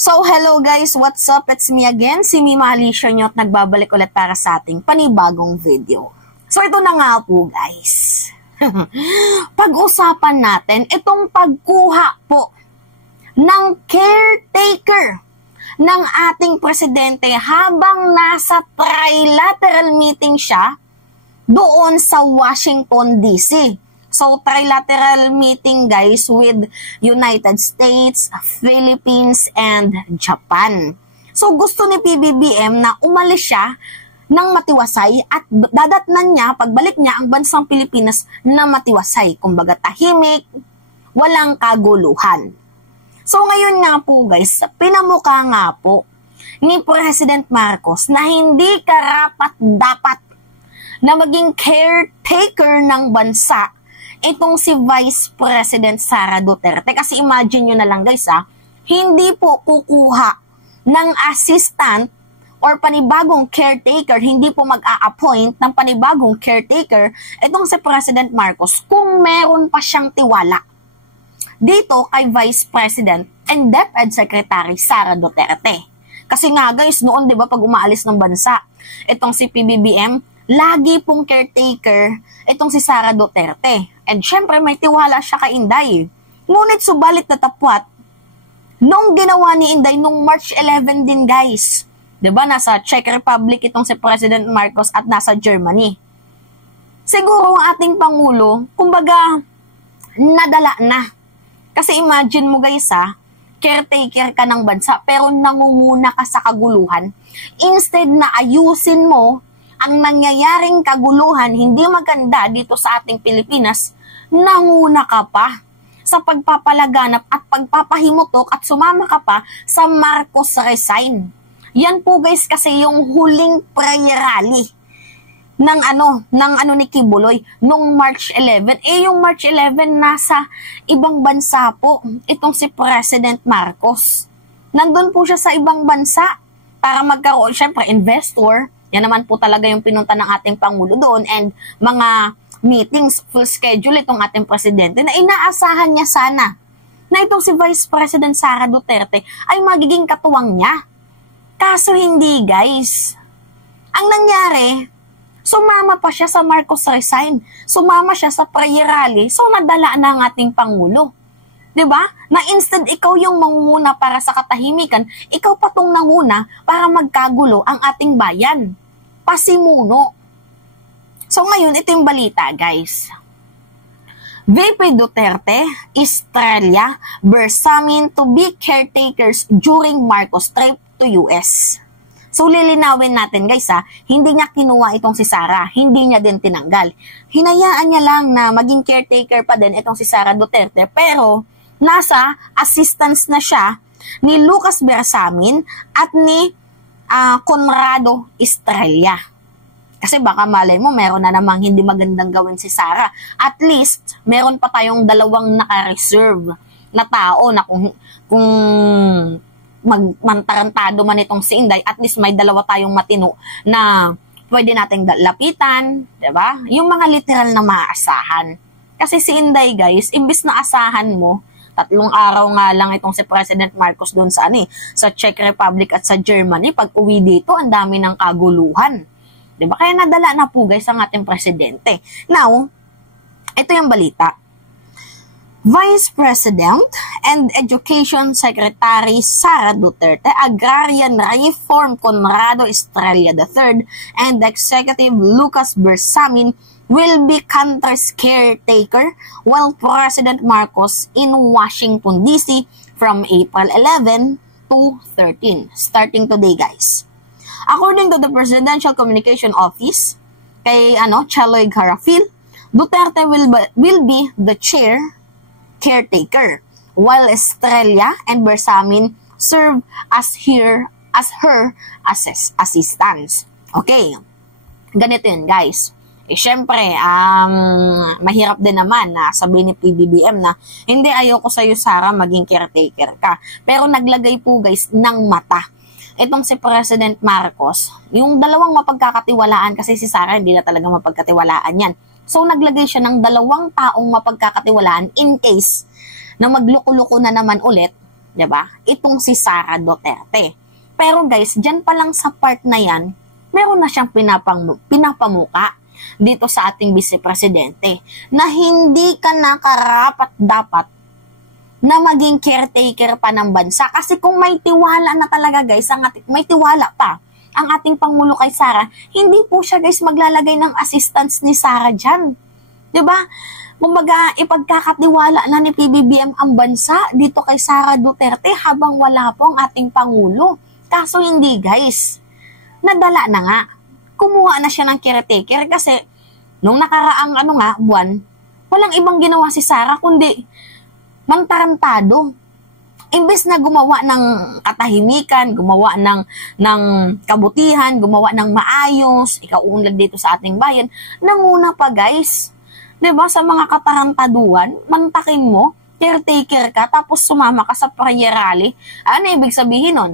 So, hello guys, what's up? It's me again, si Mima Alicia nyo at nagbabalik ulit para sa ating panibagong video. So, ito na nga po guys. Pag-usapan natin itong pagkuha po ng caretaker ng ating presidente habang nasa trilateral meeting siya doon sa Washington, D.C. So, trilateral meeting guys with United States, Philippines, and Japan. So, gusto ni PBBM na umalis siya ng matiwasay at dadatnan niya, pagbalik niya ang bansang Pilipinas na matiwasay. Kumbaga tahimik, walang kaguluhan. So, ngayon nga po guys, pinamukha nga po ni President Marcos na hindi karapat-dapat na maging caretaker ng bansa itong si Vice President Sara Duterte. Kasi imagine nyo na lang guys hindi po kukuha ng assistant or panibagong caretaker, hindi po mag-a-appoint ng panibagong caretaker itong si President Marcos kung meron pa siyang tiwala dito kay Vice President and DepEd Secretary Sara Duterte. Kasi nga guys, noon 'di ba pag umaalis ng bansa, itong si PBBM, lagi pong caretaker itong si Sara Duterte. And syempre may tiwala siya kay Inday. Ngunit subalit natapwat nung ginawa ni Inday nung March 11 din guys. 'Di ba nasa Czech Republic itong si President Marcos at nasa Germany. Siguro ang ating pangulo, kumbaga nadala na. Kasi imagine mo guys caretaker ka ng bansa pero nangunguna ka sa kaguluhan. Instead na ayusin mo ang nangyayaring kaguluhan, hindi maganda dito sa ating Pilipinas, nanguna ka pa sa pagpapalaganap at pagpapahimutok at sumama ka pa sa Marcos resign. Yan po guys kasi yung huling prayer rally ng ni Kibuloy nung March 11. Yung March 11 nasa ibang bansa po itong si President Marcos. Nandun po siya sa ibang bansa para magkaroon, syempre investor. Yan naman po talaga yung pinunta ng ating Pangulo doon and mga meetings, full schedule itong ating presidente na inaasahan niya sana na itong si Vice President Sara Duterte ay magiging katuwang niya. Kaso hindi guys. Ang nangyari, sumama pa siya sa Marcos resign. Sumama siya sa prayer rally. So nadala na ang ating Pangulo. 'Di ba? Na instead ikaw yung mangunguna para sa katahimikan, ikaw pa tong nanguna para magkagulo ang ating bayan. Pasimuno. So ngayon, ito yung balita, guys. VP Duterte, Estrella, Bersamin to be caretakers during Marcos trip to US. So lilinawin natin, guys, hindi niya kinuha itong si Sara, hindi niya din tinanggal. Hinayaan niya lang na maging caretaker pa din itong si Sara Duterte, pero nasa assistance na siya ni Lucas Bersamin at ni Conrado Estrella. Kasi baka malay mo, meron na namang hindi magandang gawin si Sara. At least, meron pa tayong dalawang naka-reserve na tao na kung mantarantado man itong si Inday, at least may dalawa tayong matino na pwede nating lapitan, diba? Yung mga literal na maaasahan. Kasi si Inday, guys, imbis na asahan mo, 3 araw nga lang itong si President Marcos doon sa sa Czech Republic at sa Germany. Pag uwi dito, ang dami ng kaguluhan. Diba? Kaya nadala na po guys ang ating presidente. Now, ito yung balita. Vice President and Education Secretary Sara Duterte, Agrarian Reform Conrado Estrella III, and Executive Lucas Bersamin will be country's caretaker while President Marcos in Washington, D.C. from April 11 to 13. Starting today, guys. According to the Presidential Communication Office, kay Chaloy Garafil, Duterte will be the caretaker, while Estrella and Bersamin serve as her assistants. Okay, ganito yun guys. Syempre, mahirap din naman na sabihin ni PBBM na hindi, ayoko sa'yo Sara maging caretaker ka. Pero naglagay po guys ng mata itong si President Marcos, yung dalawang mapagkakatiwalaan, kasi si Sara hindi na talaga mapagkatiwalaan yan. So naglagay siya ng 2 taong mapagkakatiwalaan in case na magluko-luko na naman ulit 'Di ba? Itong si Sara Duterte. Pero guys, dyan pa lang sa part na yan, meron na siyang pinapamuka dito sa ating vice presidente na hindi ka nakarapat dapat na maging caretaker pa ng bansa. Kasi kung may tiwala na talaga guys, may tiwala pa ang ating Pangulo kay Sara, hindi po siya guys maglalagay ng assistance ni Sara dyan. 'Di ba? Kumbaga, ipagkakatiwala na ni PBBM ang bansa dito kay Sara Duterte habang wala po ang ating Pangulo. Kaso hindi guys. Nadala na nga. Kumuha na siya ng caretaker kasi nung nakaraang buwan, walang ibang ginawa si Sara kundi mantarantado. Imbes na gumawa ng katahimikan, gumawa ng kabutihan, gumawa ng maayos, ikaunlad dito sa ating bayan, nanguna pa guys. 'Di ba, sa mga katarantaduhan, mantakin mo, caretaker ka, tapos sumama ka sa prayer rally. Ano ibig sabihin nun?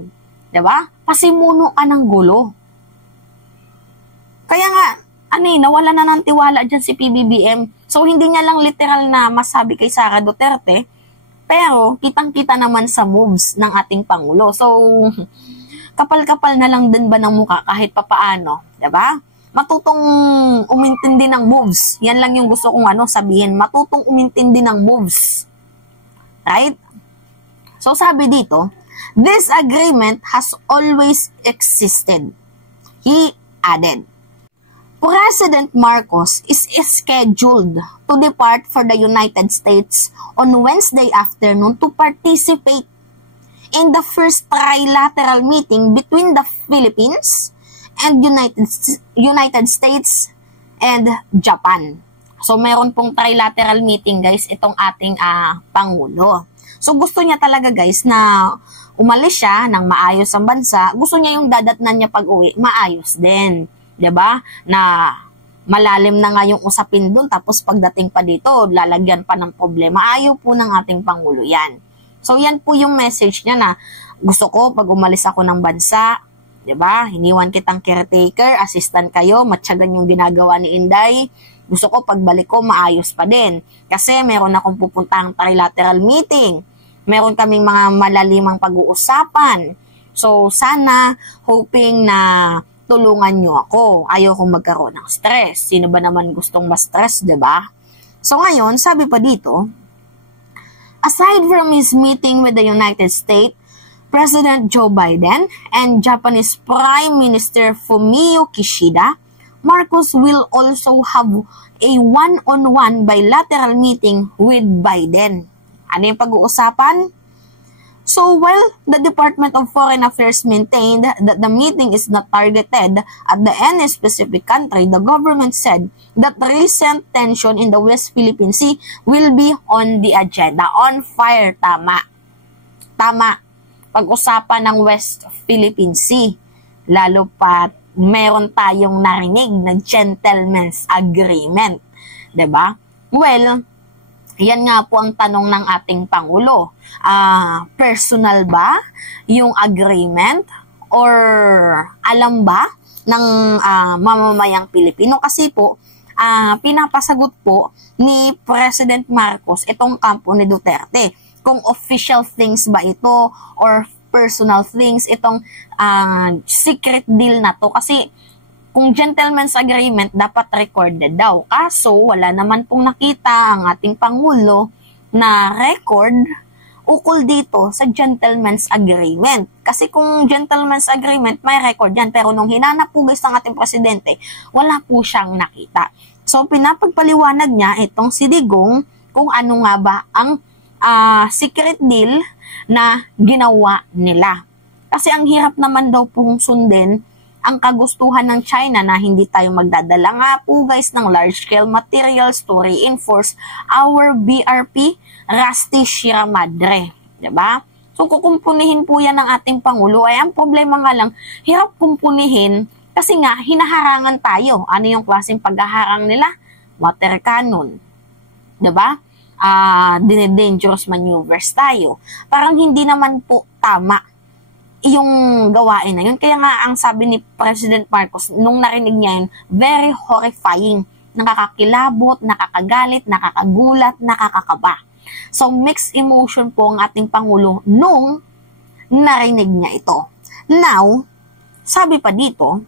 'Di ba? Pasimuno ka ng gulo. Kaya nga, nawala na ng tiwala dyan si PBBM. So, hindi niya lang literal na masabi kay Sara Duterte, pero kitang-kita naman sa moves ng ating Pangulo. So, kapal-kapal na lang din ba ng mukha kahit papaano, 'di ba? Matutong umintindi ng moves. Yan lang yung gusto kong sabihin. Matutong umintindi ng moves. Right? So sabi dito, this agreement has always existed. He added, President Marcos is scheduled to depart for the United States on Wednesday afternoon to participate in the first trilateral meeting between the Philippines and United States and Japan. So, meron pong trilateral meeting, guys, itong ating Pangulo. So, gusto niya talaga, guys, na umalis siya ng maayos ang bansa. Gusto niya yung dadatnan niya pag-uwi, maayos din. 'Di ba? Na malalim na nga yung usapin doon, tapos pagdating pa dito, lalagyan pa ng problema. Ayaw po ng ating Pangulo yan. So, yan po yung message niya na gusto ko pag umalis ako ng bansa, 'di ba? Hiniwan kitang caretaker, assistant kayo, matyagan yung ginagawa ni Inday. Gusto ko pagbalik ko maayos pa din. Kasi meron akong pupuntahang trilateral meeting. Meron kaming mga malalimang pag-uusapan. So sana hoping na tulungan nyo ako. Ayaw kong magkaroon ng stress. Sino ba naman gustong ma-stress, 'di ba? So ngayon, sabi pa dito, aside from his meeting with the United States, President Joe Biden and Japanese Prime Minister Fumio Kishida, Marcos will also have a one-on-one bilateral meeting with Biden. Ano yung pag-uusapan? So, while the Department of Foreign Affairs maintained that the meeting is not targeted at any specific country, the government said that the recent tension in the West Philippine Sea will be on the agenda. On fire, tama. Tama. Pag-usapan ng West Philippine Sea, lalo pa meron tayong narinig na gentleman's agreement. 'Di ba? Well, yan nga po ang tanong ng ating Pangulo. Personal ba yung agreement or alam ba ng mamamayang Pilipino? Kasi po, pinapasagot po ni President Marcos itong kampo ni Duterte. Kung official things ba ito or personal things, itong secret deal na to. Kasi kung gentleman's agreement, dapat recorded daw. Kaso, wala naman pong nakita ang ating Pangulo na record ukol dito sa gentleman's agreement. Kasi kung gentleman's agreement, may record yan. Pero nung hinanap po guys ng ating presidente, wala po siyang nakita. So, pinapagpaliwanag niya itong si Digong kung ano nga ba ang secret deal na ginawa nila. Kasi ang hirap naman daw pong sundin ang kagustuhan ng China na hindi tayo magdadala nga po guys ng large-scale materials to reinforce our BRP Rusty Sierra Madre. Diba? So kukumpunihin po yan ng ating Pangulo. Ay ang problema nga lang, hirap kumpunihin kasi nga hinaharangan tayo. Ano yung klaseng paghaharang nila? Water cannon. Diba? Dangerous maneuvers tayo. Parang hindi naman po tama yung gawain na yun. Kaya nga ang sabi ni President Marcos nung narinig niya yun, very horrifying. Nakakakilabot, nakakagalit, nakakagulat, nakakakaba. So, mixed emotion po ang ating Pangulo nung narinig niya ito. Now, sabi pa dito,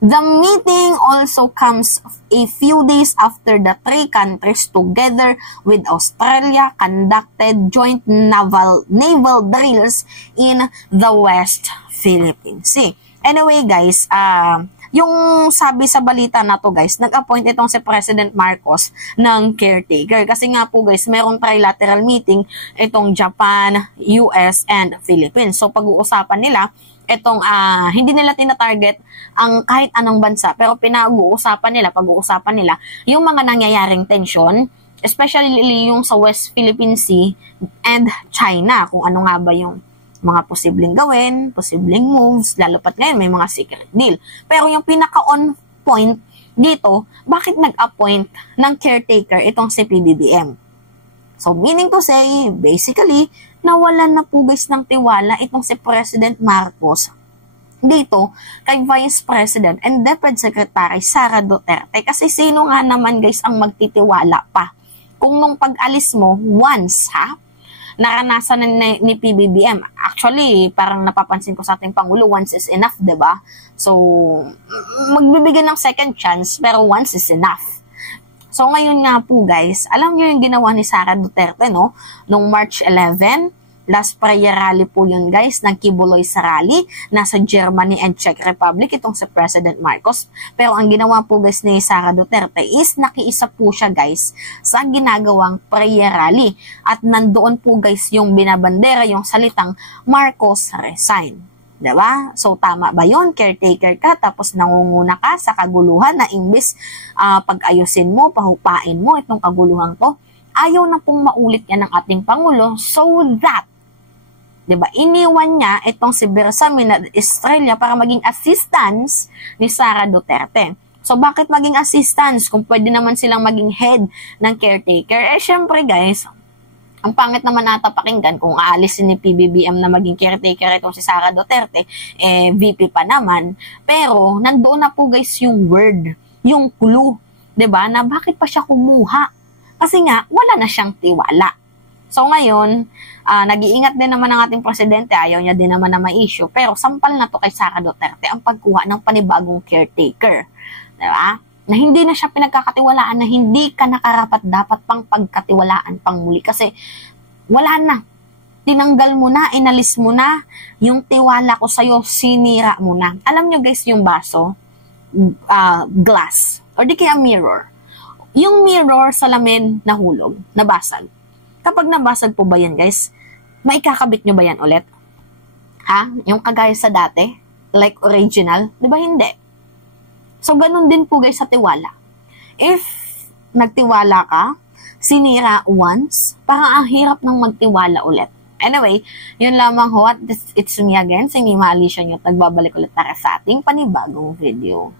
the meeting also comes a few days after the three countries together with Australia conducted joint naval drills in the West Philippine Sea. Anyway guys, yung sabi sa balita na to guys, nag-appoint itong si President Marcos ng caretaker. Kasi nga po guys, merong trilateral meeting itong Japan, US, and Philippines. So pag-uusapan nila, itong hindi nila tina-target ang kahit anong bansa, pero pag-uusapan nila yung mga nangyayaring tension, especially yung sa West Philippine Sea and China, kung ano nga ba yung mga posibleng gawin, posibleng moves, lalo pat ngayon may mga secret deal. Pero yung pinaka-on point dito, bakit nag-appoint ng caretaker itong si PBBM? So, meaning to say, basically, nawalan na po guys ng tiwala itong si President Marcos dito kay Vice President and Deputy Secretary Sara Duterte. Kasi sino nga naman guys ang magtitiwala pa? Kung nung pag-alis mo, once naranasan na ni PBBM. Actually, parang napapansin ko sa ating Pangulo, once is enough, diba? So, magbibigay ng second chance, pero once is enough. So, ngayon nga po guys, alam nyo yung ginawa ni Sara Duterte, no? Nung March 11, last prayer rally po yun guys, ng Kibuloy sa rally, nasa Germany and Czech Republic, itong si President Marcos. Pero ang ginawa po guys ni Sara Duterte is nakiisa po siya guys sa ginagawang prayer rally. At nandoon po guys yung binabandera, yung salitang Marcos resign. Diba? So tama ba yun? Caretaker ka, tapos nangunguna ka sa kaguluhan na imbis pag-ayusin mo, pahupain mo itong kaguluhan to. Ayaw na pong maulit yan ng ating Pangulo so that diba? Iniwan niya itong si Bersamin Estrella para maging assistance ni Sara Duterte. So, bakit maging assistance kung pwede naman silang maging head ng caretaker? Eh, syempre guys, ang pangit naman nata pakinggan kung aalisin ni PBBM na maging caretaker itong si Sara Duterte, eh, VP pa naman. Pero, nandoon na po guys yung word, yung clue, diba? Na bakit pa siya kumuha? Kasi nga, wala na siyang tiwala. So ngayon, nag-iingat din naman ang ating presidente, ayaw niya din naman na ma-issue, pero sampal na to kay Sara Duterte ang pagkuha ng panibagong caretaker. Diba? Na hindi na siya pinagkakatiwalaan, na hindi ka nakarapat dapat pang pagkatiwalaan pang muli kasi wala na. Tinanggal mo na, inalis mo na, yung tiwala ko sa'yo, sinira mo na. Alam nyo guys, yung baso, glass, or di kaya mirror. Yung mirror salamin nahulog, nabasag. Kapag nabasag po ba yan, guys, maikakabit nyo ba yan ulit? Yung kagaya sa dati? Like original? Di ba hindi? So, ganun din po guys sa tiwala. If nagtiwala ka, sinira once, parang ang hirap ng magtiwala ulit. Anyway, yun lamang ho. It's me again, si Mima Alicia Nyot. Nagbabalik ulit tayo sa ating panibagong video.